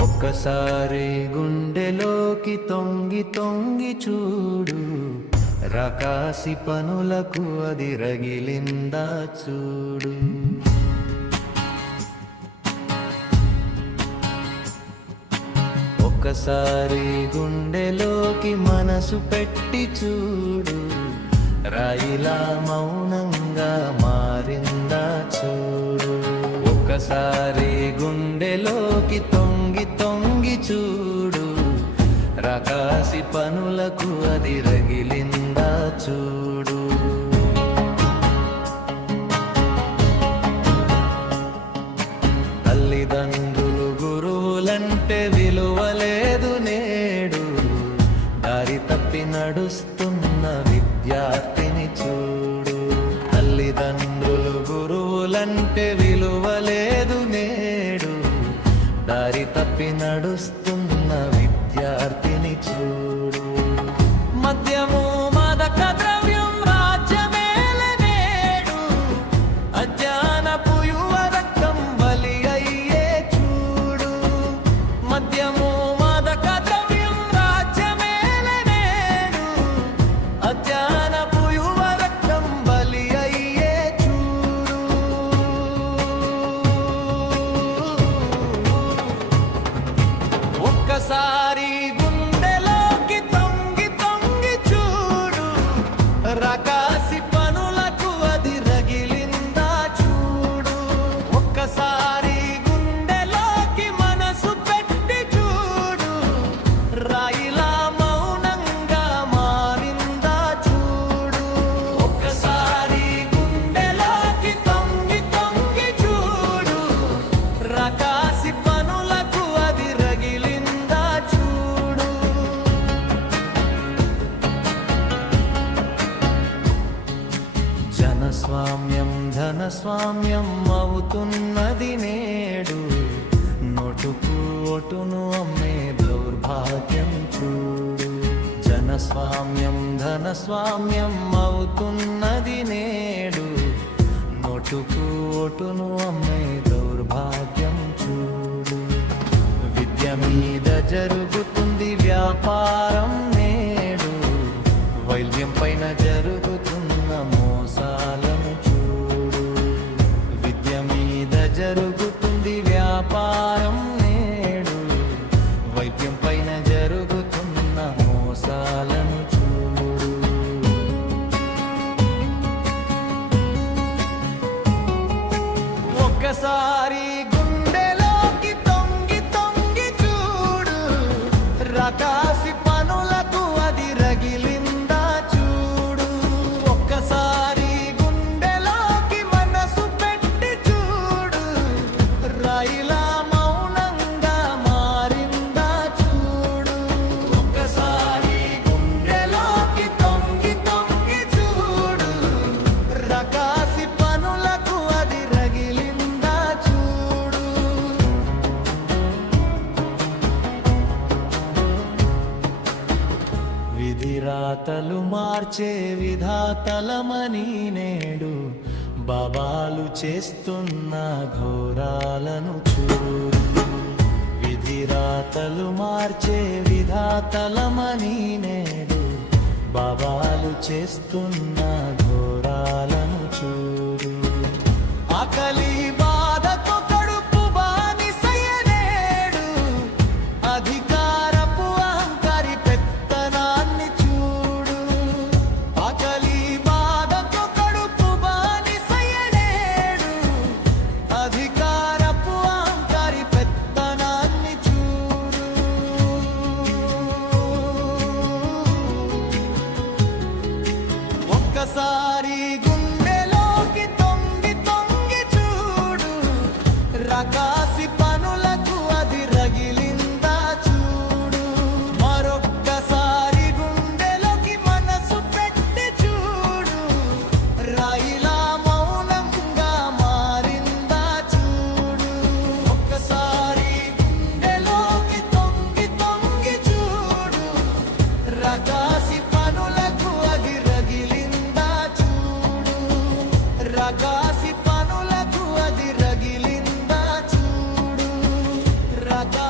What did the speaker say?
ఒక్కసారి గుండెలోకి తొంగి తొంగి చూడు, రకాసి పనులకు అది రగిలిందా చూడు. ఒక్కసారి గుండెలోకి మనసు పెట్టి చూడు, రాయిలా మౌనంగా మారిందా చూడు. ఒక్కసారి గుండెలోకి తొంగి తొంగి చూడు, రకాసి పనులకు అది రగిలిందా చూడు. తల్లిదండ్రులు గురువులంటే విలువలేదు నేడు, దారి తప్పి నడుస్తున్న విద్యార్థిని చూడు. తల్లిదండ్రులు గురువులంటే విలువలేదు నేడు, దారి తప్పి నడుస్తున్న విద్యార్థిని చూడు. మద్యము మాదక ద్రవ్యం రాజ్యమేలే నేడు, అజ్ఞానపు యువ రక్తం బలి అయ్యే చూడు. మద్యము మాదక ద్రవ్యం రాజ్యమేలే నేడు, అజ్ఞానపు యువ రక్తం బలి అయ్యే చూడు. ఒక్కసారి గుండెలోకి తొంగి తొంగి చూడు, రకాసి పనులకు అది రగిలిందా చూడు. ఒక్కసారి గుండెలోకి మనసు పెట్టి చూడు, రాయిలా మౌనంగా మారిందా చూడు. ఒక్కసారి గుండెలోకి తొంగి తొంగి చూడు, రకాసి పనులకు అది రగిలిందా చూడు. జనస్వామ్యం ధనస్వామ్యం అవుతున్నది నేడు, నోటుకు ఓటును అమ్మే దౌర్భాగ్యం చూడు. జనస్వామ్యం ధనస్వామ్యం అవుతున్నది నేడు, నోటుకు ఓటును అమ్మే దౌర్భాగ్యం చూడు. విద్య మీద జరుగుతుంది వ్యాపారం నేడు, వైద్యం పైన జరుగుతున్న మోసాలను చూడు. విద్య మీద జరుగుతుంది వ్యాపారం నేడు, వైద్యం పైన జరుగుతున్న మోసాలను చూడు. ఒక్కసారి గుండెలోకి తొంగి తొంగి చూడు, రకాసి పనులకు అది రగిలిందా చూడు. ఒక్కసారి గుండెలోకి మనసు పెట్టి చూడు, రాయిలా మౌనంగా మారిందా చూడు. ఒక్కసారి గుండెలోకి తొంగి తొంగి చూడు, రకాసి పనులకు అది రగిలిందా చూడు. విధిరాతలు మార్చే విధాతలమని నేడు, బాబాలు చేస్తున్న ఘోరాలను చూడు. విధిరాతలు మార్చే విధాతలమని నేడు, బాబాలు చేస్తున్న ఘోరాలను చూడు. ఆకలి బాధతో కడుపు బానిసయ్యనేడు, అధికారపు అహంకారి పెత్తనాన్ని చూడు. ఆకలి బాధతో కడుపు బానిసయ్యనేడు, అధికారపు అహంకారి పెత్తనాన్ని చూడు. ఒక్కసారి గుండెలోకి తొంగి తొంగి చూడు, రకాసి పనులకు అది రగిలిందా చూడు. మరొక్కసారి గుండెలోకి మనసు పెట్టి చూడు, రాయిలా మౌనంగా మారిందా చూడు. ఒక్కసారి గుండెలోకి తొంగి తొంగి చూడు, రకాసి పనులకు అది రగిలిందా చూడు. రకాసి పనులకు అది రగిలిందా చూడు. రకా